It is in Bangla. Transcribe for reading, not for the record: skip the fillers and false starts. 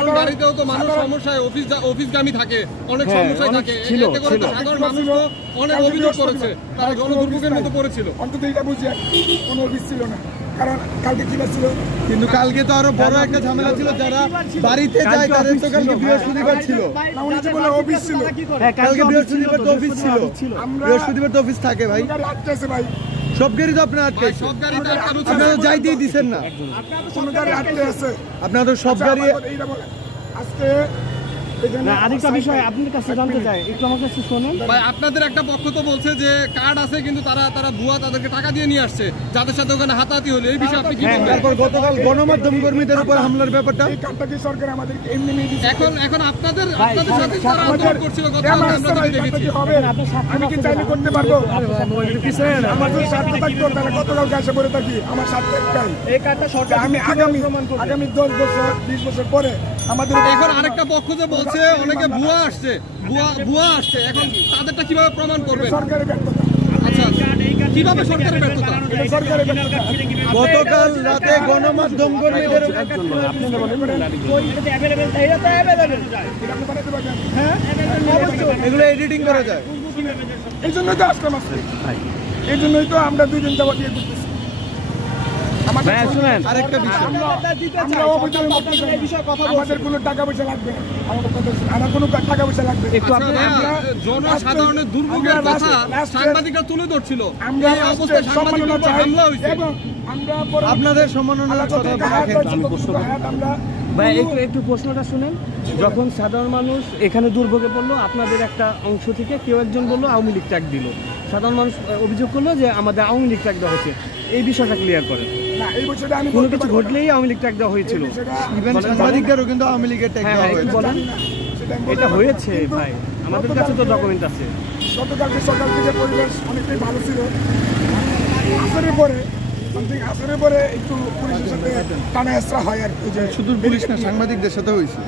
সাধারণ গাড়িতেও তো মানুষ সমস্যায় অফিসগামী থাকে, অনেক সমস্যায় থাকে, এতে করে তো সাধারণ মানুষ তো অনেক অভিযোগ করেছে তারা জনদুর্ভোগের মধ্যে পড়েছিল। অন্তত এটা বুঝি কোনো অফিস ছিল না, কারণ কালকে কি ছিল, কিন্তু কালকে তো আরো বড় একটা ঝামেলা ছিল, যারা বাড়িতে যায় তাদের তো কালকে বৃহস্পতিবার ছিল, অফিস ছিল, কালকে বৃহস্পতিবার তো অফিস ছিল, বৃহস্পতিবার তো অফিস থাকে ভাই, আছে ভাই, সব গাড়ি তো আপনার আটকে, সব গাড়িতে আপনারা তো যাইতেই দিচ্ছেন না, আপনারা তো সব গাড়ি। আজকে আরেকটা বিষয় আপনার কাছে জানতে চাই, একটু আমার কাছে শোনেন ভাই। আপনাদের একটা পক্ষ তো বলছে যে কার্ড আছে, কিন্তু তারা ভুয়া, তাদেরকে টাকা দিয়ে নিয়ে আসছে, যাদের সাথে ওখানে হাতাহাতি হলো, এই বিষয়ে আপনি কি বলবেন? তারপর গতকাল গণমাধ্যম কর্মীদের উপর হামলার ব্যাপারটা, এই কার্ডটা কি সরকার আমাদেরকে এমনি নিয়ে দিচ্ছে? এখন আপনাদের সাথে তারা আন্দোলন করছিল গতকাল, আমরা দেখেছি। আমি কি চাইলে করতে পারবো? আমার যদি স্বার্থ থাকতো তাহলে গতকাল এসে পড়ে থাকি, আমার স্বার্থ একটাই, এই কার্ডটা সরকার আমি আগামী 10 বছর 20 বছর পরে আমাদের এখন আরেকটা পক্ষ যে বলছে অনেকে ভুয়া আসছে, ভুয়া আসছে, এখন তাদেরটা কিভাবে প্রমাণ করবেন? সরকারের ব্যর্থতা। আচ্ছা, কিভাবে সরকারের ব্যর্থতা? সরকারের ব্যর্থতা। গতকাল রাতে গণমাধ্যম কর্মীদের এগুলো এডিটিং করা যায়, এই জন্যই তো আসলাম আজকে, এই জন্যই তো আমরা 2 দিন যাবত ইয়ে করতেছি। আরেকটা বিষয়, আমাদের কোনো টাকা পয়সা লাগবে না, আমার কোনো টাকা পয়সা লাগবে না। জনসাধারণের দুর্ভোগের কথা সাংবাদিকরা তুলে ধরছিল, আমরা এই অবস্থায় সাংবাদিকদের উপর হামলা হয়েছে। আপনাদের সম্মাননার কথা ভাই একটু প্রশ্নটা শুনেন। যখন সাধারণ মানুষ এখানে দুর্ভোগে পড়লো, আপনাদের একটা অংশ থেকে কেউ একজন বললো আওয়ামী লীগ ট্যাগ দিল, সাধারণ মানুষ অভিযোগ করলো যে আমাদের আওয়ামী লীগ ট্যাগ দেওয়া হচ্ছে, এই বিষয়টা ক্লিয়ার করেন। কোনো কিছু ঘটলেই আওয়ামী লীগ ট্যাগ দেওয়া হয়েছিল, ইভেন সাংবাদিকদেরও কিন্তু আওয়ামী লীগের ট্যাগ দেওয়া হয়েছে। বলেন এটা হয়েছে ভাই, আমাদের কাছে তো ডকুমেন্ট আছে। গতকালকে সকাল থেকে পরিবেশ অনেকটাই ভালো ছিল, আসরের পরে একটু পুলিশের সাথে টানা হেঁচড়া হয় আর কি। শুধু পুলিশ না, সাংবাদিকদের সাথে হয়েছে।